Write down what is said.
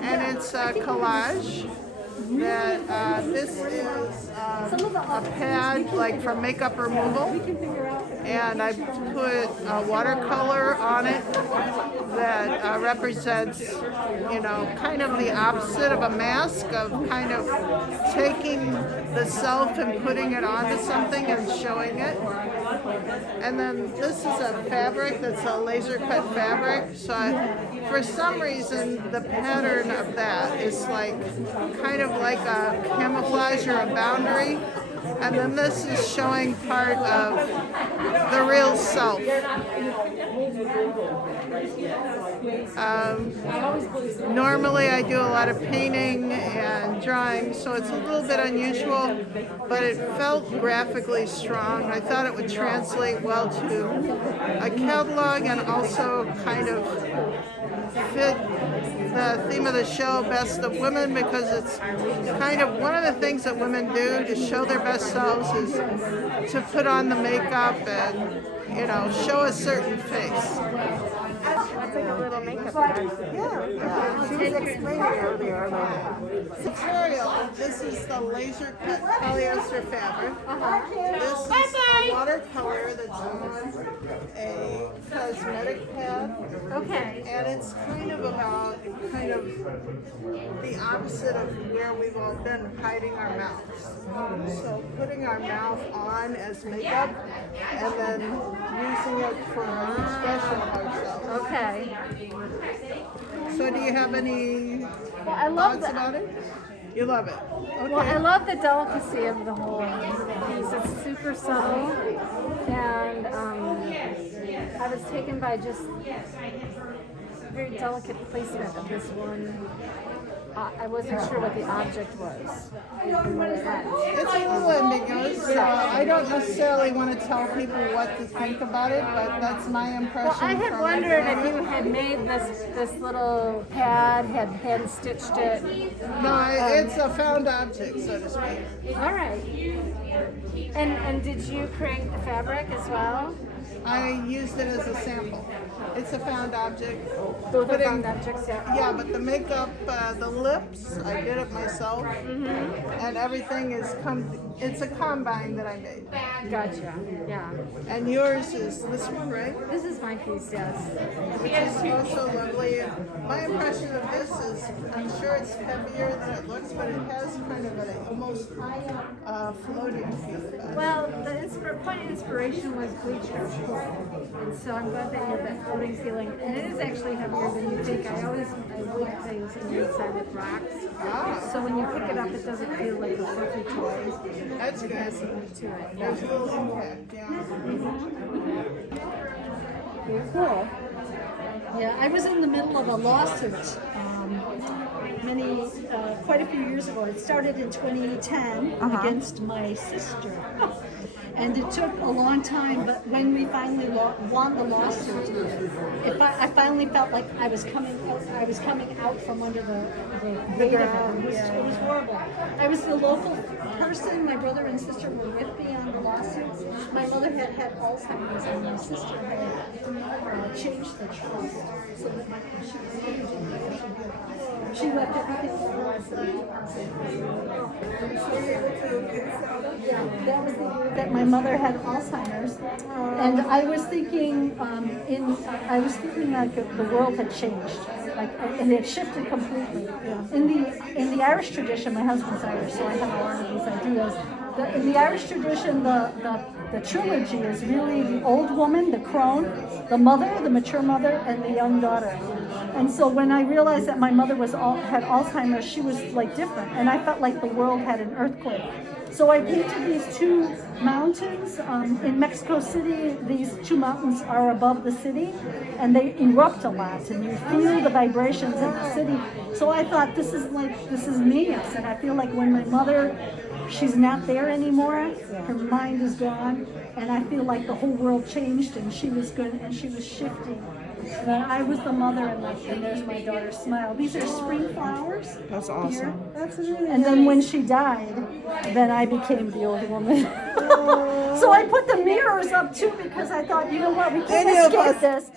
And it's a collage. That this is a pad like for makeup removal, and I put watercolor on it that represents, you know, kind of the opposite of a mask, of kind of taking the self and putting it onto something and showing it. And then this is a fabric that's a laser cut fabric, so for some reason the pattern of that is like kind of like a camouflage or a boundary, and then this is showing part of the real self. Normally I do a lot of painting and drawing, so it's a little bit unusual, but it felt graphically strong. I thought it would translate well to a catalog and also kind of fit the theme of the show, Best of Women, because it's kind of one of the things that women do to show their best selves is to put on the makeup and, you know, show a certain face. That's like a little makeup bag. Yeah. She was explaining earlier. Material. This is the laser cut polyester fabric. This is a watercolor that's on a cosmetic pad. Okay. And it's kind of about the opposite of where we've all been, hiding our mouths. So putting our mouth on as makeup and then using it for expression of ourselves. Okay. So do you have any I love thoughts about it? You love it. Okay. Well, I love the delicacy of the whole piece. It's super subtle, and I was taken by just very delicate placement of this one. I wasn't sure what the object was. It's a little ambiguous. I don't necessarily want to tell people what to think about it, but that's my impression. Well, I had wondered if you had made this little pad, had hand stitched it. No, it's a found object, so to speak. All right. And did you create the fabric as well? I used it as a sample. It's a found object. Both are found objects, yeah. Yeah, but the makeup, the lips, I did it myself, and everything is it's a combine that I made. Gotcha, yeah. And yours is this one, right? This is my piece, yes. Which is also lovely. My impression of this is, I'm sure it's heavier than it looks, but it has kind of an almost floating feel about it. Well, the point of inspiration was bleacher. And so I'm glad that you have that floating feeling. And it is actually heavier than you think. I look things inside with rocks. So when you pick it up, it doesn't feel like a fluffy toy. That's good. It has something to it. There's a little impact, yeah. Very cool. Yeah, I was in the middle of a lawsuit quite a few years ago. It started in 2010 against my sister. And it took a long time, but when we finally won the lawsuit, I finally felt like I was coming out from under the weight of it. It was horrible. I was the local person. My brother and sister were with me on the lawsuit. My mother had Alzheimer's, and my sister had changed the trust so that she left everything for us. That was the year that my mother had Alzheimer's, and I was thinking, like the world had changed, and it shifted completely. In the Irish tradition, my husband's Irish, so I have a lot of these ideas. In the Irish tradition, the trilogy is really the old woman, the crone, the mother, the mature mother, and the young daughter. And so when I realized that my mother had Alzheimer's, she was like different, and I felt like the world had an earthquake. So I painted these two mountains in Mexico City. These two mountains are above the city, and they erupt a lot, and you feel the vibrations in the city. So I thought, this is me. I said, I feel like when my mother, she's not there anymore, her mind is gone, and I feel like the whole world changed, and she was good, and she was shifting. And I was the mother, and there's my daughter's smile. These are spring flowers. That's awesome. Here. That's really And then when she died, then I became the old woman. So I put the mirrors up too, because I thought, you know what, we can't escape this.